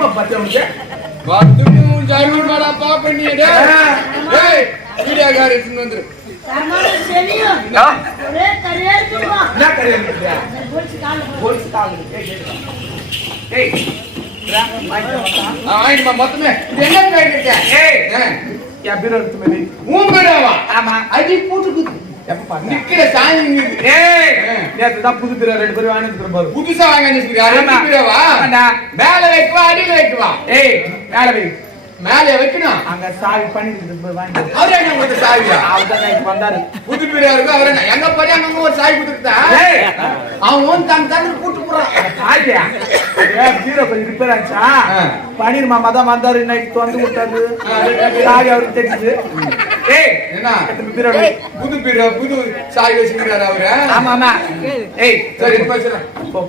தெரியுமா பத்தி அவனுக்கு பத்தும் ஜாயிரோட பாப்ப நீ டேய் வீடியோகார எடுத்து வந்துரு கர்மால செலியோ ஒரே கரியர் குடுவா என்ன கரியர் குடுவா போலீஸ் கால் ஏய் ஆயிடுமா மொத்தமே என்ன கேட்டிருக்க ஏய் யா பீரோ எடுத்து மேலே ஊம்படவா ஆமா அடி போட்டுக்கு எப்ப பாரு நிக்கிற சாமி நிக்குது ஏய் நேத்து தான் புது பீரோ ரெண்டு பேரும் வாங்கிட்டு பாரு புதுசா வாங்கி வச்சிருக்காரு ரெண்டு பீரோவா மேல வைக்கவா அடியில வைக்கவா ஏய் மேல வை மேல வைக்கணும் அங்க சாவி பண்ணிட்டு போய் வாங்கி அவரே என்ன கொடுத்த சாவியா அவர்தான் நைட் வந்தாரு புது பீரோ இருக்கு அவரே எங்க போறியா அங்க ஒரு சாவி கொடுத்துட்டா ஏய் அவன் தான் கூட்டு போறான் சாவியா பீரோ கொஞ்சம் ரிப்பேர் ஆச்சா பன்னீர் மாமா தான் வந்தாரு நைட் வந்து விட்டாரு சாவி அவருக்கு தெரிஞ்சது ஏய் என்ன பீரோ புது பீரோ புது சாவி வச்சிருக்காரு அவரு ஆமா ஆமா ஏய் சரி இப்ப வச்சிரேன் போ